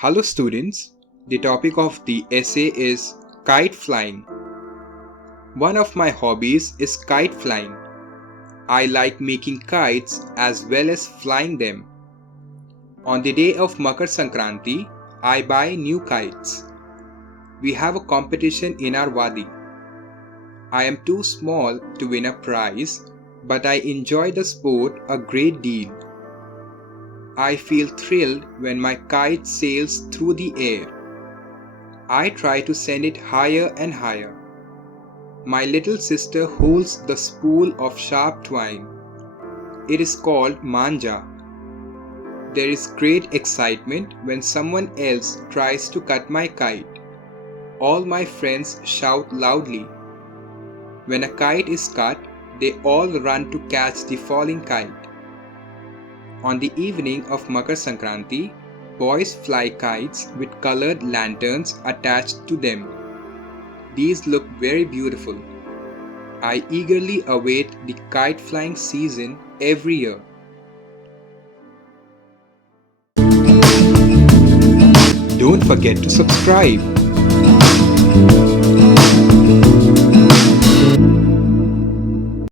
Hello students, the topic of the essay is kite flying. One of my hobbies is kite flying. I like making kites as well as flying them. On the day of Makar Sankranti, I buy new kites. We have a competition in our wadi. I am too small to win a prize, but I enjoy the sport a great deal. I feel thrilled when my kite sails through the air. I try to send it higher and higher. My little sister holds the spool of sharp twine. It is called manja. There is great excitement when someone else tries to cut my kite. All my friends shout loudly. When a kite is cut, they all run to catch the falling kite. On the evening of Makar Sankranti, boys fly kites with colored lanterns attached to them. These look very beautiful. I eagerly await the kite flying season every year. Don't forget to subscribe.